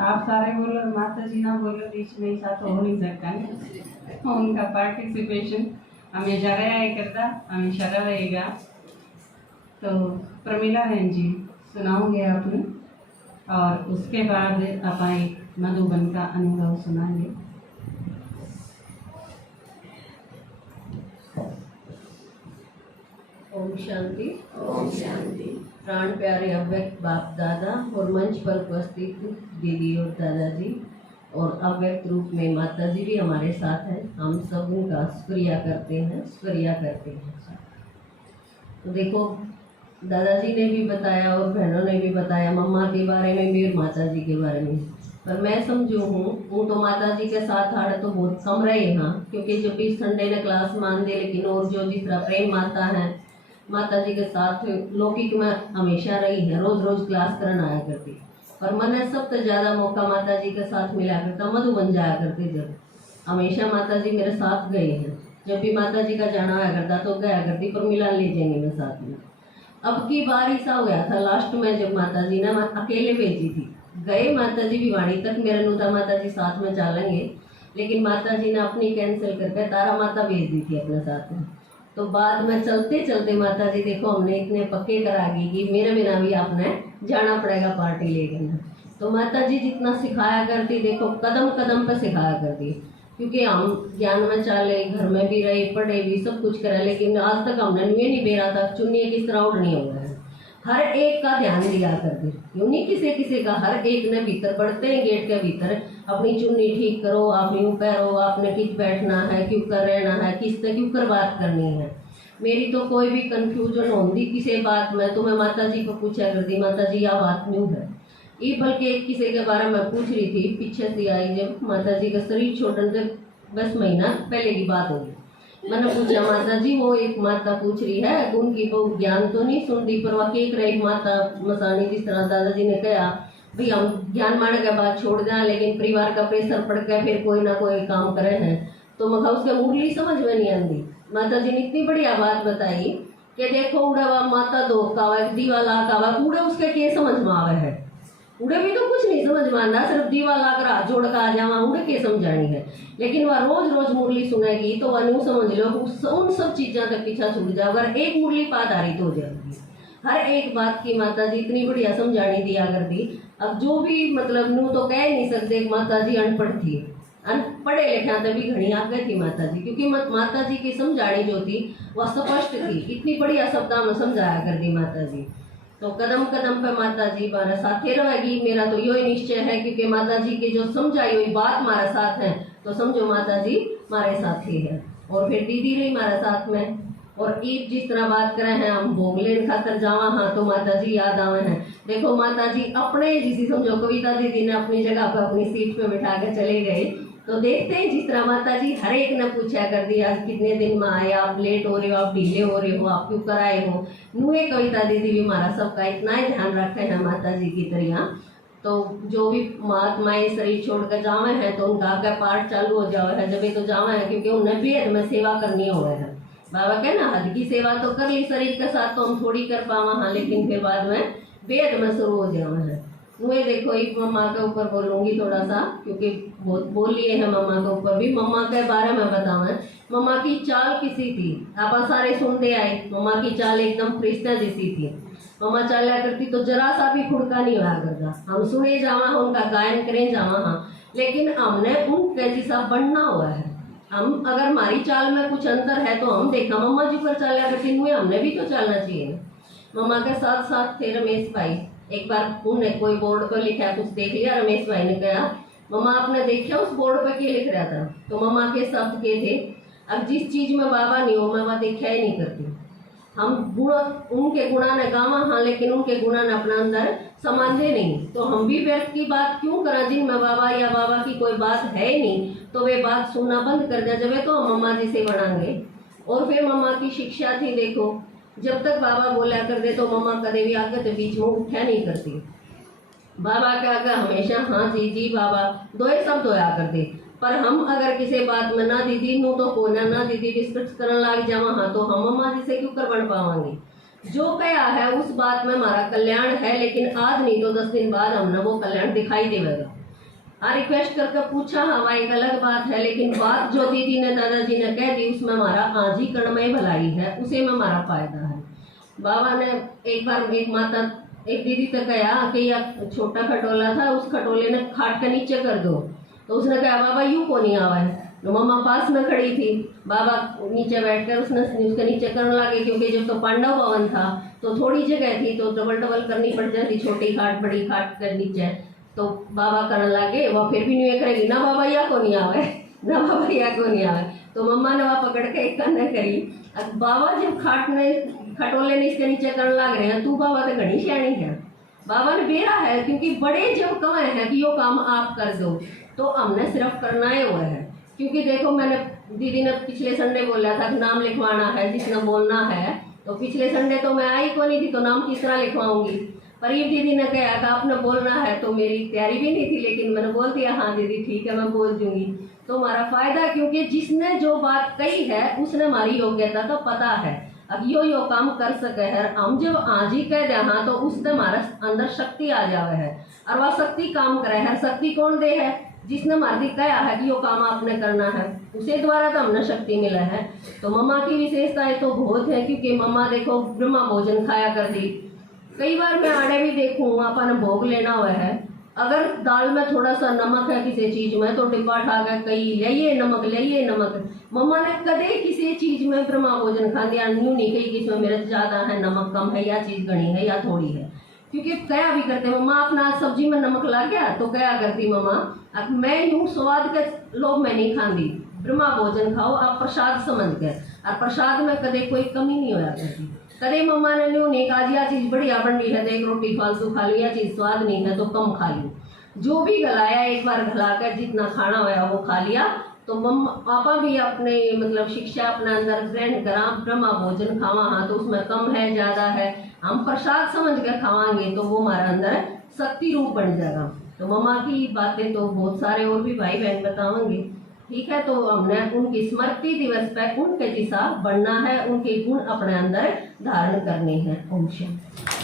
आप सारे बोलो, माता जी ना बोलो, बीच में ऐसा तो हो नहीं सकता ना। उनका पार्टिसिपेशन हमेशा रहा है, करता हमेशा रहेगा। तो प्रमिला बहन जी सुनाओगे आपने, और उसके बाद आप एक मधुबन का अनुभव सुनाएंगे। ओम शांति। ओम शांति। प्राण प्यारे अव्यक्त बाप दादा और मंच पर उपस्थित दीदी और दादाजी और अव्यक्त रूप में माता जी भी हमारे साथ हैं। हम सब उनका शुक्रिया करते हैं। तो देखो, दादाजी ने भी बताया और बहनों ने भी बताया मम्मा के बारे में भी और माता जी के बारे में, पर मैं समझू हूँ वो तो माता जी के साथ हाड़ तो बहुत कम रहे यहाँ, क्योंकि जो भी संडे ने क्लास मान दे, लेकिन और जो जिस तरह प्रेम माता है माता जी के साथ लौकिक में हमेशा रही है, रोज रोज क्लास करना आया करती। पर मैंने सबसे ज़्यादा मौका माता जी के साथ मिला करता, मधुबन जाया करते जब हमेशा माता जी मेरे साथ गए हैं। जब भी माता जी का जाना आया करता तो गया करती, पर मिला ले जाएंगे मैं साथ में। अब की बार ऐसा हुआ था लास्ट में, जब माता जी ने अकेले भेजी थी, गए माता जी भिवाड़ी तक, मेरा नूता माता जी साथ में चलेंगे, लेकिन माता जी ने अपनी कैंसिल करके तारा माता भेज दी थी अपने साथ में। तो बाद में चलते चलते माता जी देखो हमने इतने पक्के करा दी कि मेरे बिना भी आपने जाना पड़ेगा पार्टी लेकर। तो माता जी जितना सिखाया करती, देखो कदम कदम पे सिखाया करती, क्योंकि हम ज्ञान में चले, घर में भी रहे, पढ़े भी, सब कुछ करे, लेकिन आज तक हमने नुए नहीं बेरा था चुनिए किस तरह उड़नी हो गया है। हर एक का ध्यान दिया करते, यूँ नहीं किसी किसी का, हर एक ने भीतर बढ़ते हैं गेट के भीतर अपनी चुन्नी ठीक करो, आप यूँ पैरो, आपने किस बैठना है, क्यों कर रहना है, किससे क्यों कर बात करनी है। मेरी तो कोई भी कंफ्यूजन होती किसी बात में तो मैं माता जी को पूछा करती, माता जी यह बात क्यों है। ये बल्कि एक किसी के बारे में पूछ रही थी, पीछे से आई जब माता जी का शरीर छोड़ने से 10 महीना पहले की बात होगी। मैंने पूछा माता जी, वो एक माता पूछ रही है उनकी बहु ज्ञान तो नहीं सुनती, पर वह केक रही माता मसानी, जिस तरह दादाजी ने कहा भाई हम ज्ञान मारने के बाद छोड़ दें, लेकिन परिवार का प्रेशर पड़ गया, फिर कोई ना कोई काम करे हैं। तो मैं उसके मुरली समझ में नहीं आती। माता जी ने इतनी बढ़िया बात बताई कि देखो उड़े वा माता दो कावा दीवा ला कावा, उड़े उसके के समझ में आवे है, उड़े भी तो कुछ नहीं समझ में आना, सिर्फ दीवा ला कर हाथ जोड़ कर आ जावा, उड़े के समझानी है। लेकिन वह रोज रोज मुरली सुनेगी तो वह न्यू समझ लो उन सब चीज़ों तक पीछा छूट जाए, अगर एक मुरली पाधारित हो जाएगी। हर एक बात की माता जी इतनी बढ़िया समझानी दिया करती। अब जो भी मतलब नू तो कह नहीं सकते माता जी अनपढ़ थी, पढ़े लिखे तभी घनी आगे थी माता जी, क्योंकि माता जी की समझानी जो थी वह स्पष्ट थी, इतनी बढ़िया शब्दों में समझाया करती माता जी। तो कदम कदम पे माता जी हमारे साथ ही रहेगी, मेरा तो यही निश्चय है, क्योंकि माता जी की जो समझाई हुई बात हमारे साथ है, तो समझो माता जी हमारे साथ ही है। और फिर दीदी रही हमारे साथ में, और ईद जिस तरह बात करे हैं हम भोग लेने खातर जावा हाँ तो माता जी याद आवे हैं। देखो माता जी अपने जिसी समझो कविता दीदी ने अपनी जगह पर अपनी सीट पे बिठा के चले गए, तो देखते हैं जिस तरह माता जी हर एक ने पूछा कर दिया कितने दिन में आए, आप लेट हो रहे हो, आप ढीले हो रहे हो, आप क्यों कराए हो। नुए कविता दीदी भी हमारा सबका इतना ही ध्यान रखे हैं माता जी की तरह। तो जो भी महात्माएं शरीर छोड़ कर जावे हैं तो उनका आगे पाठ चालू हो जावे है, जब तो जावे है क्योंकि उन्हें बेहद में सेवा करनी हुआ है। बाबा कहना हद की सेवा तो कर ली शरीर के साथ तो हम थोड़ी कर पावा हाँ, लेकिन फिर बाद में बेहद में शुरू हो जावे है। मुझे देखो एक मम्मा के ऊपर बोलूँगी थोड़ा सा, क्योंकि बहुत बोल लिए हैं मम्मा के ऊपर भी। मम्मा के बारे में बतावें, मम्मा की चाल किसी थी, आप सारे सुनते आए, मम्मा की चाल एकदम फरिश्ता जैसी थी। मम्मा चाला करती तो जरा सा भी खुड़का नहीं हुआ करता, हम सुने जावा उनका गायन करें जावा हाँ, लेकिन हमने उनके जैसा बनना हुआ है। हम अगर हमारी चाल में कुछ अंतर है तो हम देखा मम्मा जी पर चाला करती हुए हमने भी तो चलना चाहिए। मम्मा के साथ साथ थे रमेश भाई। एक बार उन्होंने कोई बोर्ड पर लिखा कुछ देख लिया, रमेश भाई ने कहा मम्मा आपने देखा उस बोर्ड पर क्या लिख रहा था, तो मम्मा के शब्द के थे अब जिस चीज में बाबा नहीं हो मैं वह देखा ही नहीं करती। हम गुण उनके गुणा ने गावा हाँ, लेकिन उनके गुणा ने अपना अंदर समाधे नहीं, तो हम भी व्यर्थ की बात क्यों करें जिनमें बाबा या बाबा की कोई बात है ही नहीं, तो वे बात सुनना बंद कर दे जब तो हम मम्मा जी से बढ़ाएंगे। और फिर मम्मा की शिक्षा थी, देखो जब तक बाबा बोला कर दे तो मम्मा कदे भी आगे तो बीच में उठा नहीं करती। बाबा के आगे हमेशा हाँ जी जी बाबा दो ही शब्द होया कर दे, पर हम अगर किसी बात में ना दीदी नू तो कोना ना दीदी डिस्कस करने लग जावा हाँ, तो हम मम्मा जी से क्यों कर बन पावांगे। जो कया है उस बात में हमारा कल्याण है, लेकिन आज नहीं तो 10 दिन बाद हमने वो कल्याण दिखाई देगा। रिक्वेस्ट करके पूछा हवा एक अलग बात है, लेकिन बात जो दीदी ने दादाजी ने कह दी उसमें हमारा आज ही कर्मय भलाई है, उसे में हमारा फायदा है। बाबा ने एक बार एक दीदी तो कहा कि यह छोटा खटोला था, उस खटोले ने खाट के नीचे कर दो, तो उसने कहा बाबा यूं को नहीं आवा है। तो मम्मा पास में खड़ी थी, बाबा नीचे बैठकर उसने उसके नीचे करने लगे, क्योंकि जब तो पांडव भवन था तो थोड़ी जगह थी तो डबल करनी पड़ जाती, छोटी खाट बड़ी खाट कर नीचे। तो बाबा करने लगे, वह फिर भी नहीं करेगी ना बाबा या को नहीं आवे, ना बाबा या को नहीं आवे। तो मम्मा ने वह पकड़ के एक करने करी। अब बाबा जब खटोले ने इसके नीचे करने लग रहे हैं, तू बाबा तो घनी सियाणी है, बाबा ने बेरा है, क्योंकि बड़े जब कहे हैं कि यो काम आप कर दो तो हमने सिर्फ करना ही हुआ है। क्योंकि देखो मैंने दीदी ने पिछले संडे बोला था कि नाम लिखवाना है, जिसने बोलना है, तो पिछले संडे तो मैं आई को नहीं थी, तो नाम किस तरह लिखवाऊंगी। पर ये दीदी ने कहा कि आपने बोलना है, तो मेरी तैयारी भी नहीं थी, लेकिन मैंने बोल दिया हाँ दीदी ठीक है मैं बोल दूंगी। तो हमारा फायदा, क्योंकि जिसने जो बात कही है उसने हमारी योग्यता तो पता है, अब यो काम कर सके है। हम जब आज ही कह दे हाँ तो उससे हमारा अंदर शक्ति आ जावे है, और वह शक्ति काम करे है। शक्ति कौन दे है? जिसने हमारी कहा है कि यो काम आपने करना है, उसे द्वारा तो हमने शक्ति मिला है। तो मम्मा की विशेषताएं तो बहुत है, क्योंकि मम्मा देखो ब्रह्मा भोजन खाया कर दी। कई बार मैं आड़े भी देखूँ अपन भोग लेना हुआ है, अगर दाल में थोड़ा सा नमक है किसी चीज में तो डिब्बा उठा कर कई ले नमक। मम्मा ने कदे किसी चीज में ब्रह्मा भोजन खा दिया, यूं नहीं कही कि इसमें मिर्च ज्यादा है, नमक कम है, या चीज घनी है या थोड़ी है। क्योंकि कया भी करते मम्मा अपना सब्जी में नमक ला गया तो कया करती मम्मा, अब मैं यूं स्वाद के लोभ में नहीं खाती, ब्रह्मा भोजन खाओ आप प्रसाद समझ के, और प्रसाद में कदे कोई कमी नहीं होया करती। कदे मम्मा ने न्यू नहीं कहा यह चीज बढ़िया बन रही है तो एक रोटी फालतू खा ली, या चीज स्वाद नहीं है तो कम खा ली। जो भी गलाया एक बार गलाकर जितना खाना हुआ वो खा लिया। तो मम्मा पापा भी अपने मतलब शिक्षा अपने अंदर ग्रहण करा, ब्रह्मा भोजन खावा हाँ तो उसमें कम है ज्यादा है, हम प्रसाद समझ कर खावांगे तो वो हमारे अंदर शक्ति रूप बन जाएगा। तो मम्मा की बातें तो बहुत सारे और भी भाई बहन बताएंगे, ठीक है। तो हमने उनकी स्मृति दिवस पर उनके जैसा बनना है, उनके गुण अपने अंदर धारण करने हैं। ओम शांति।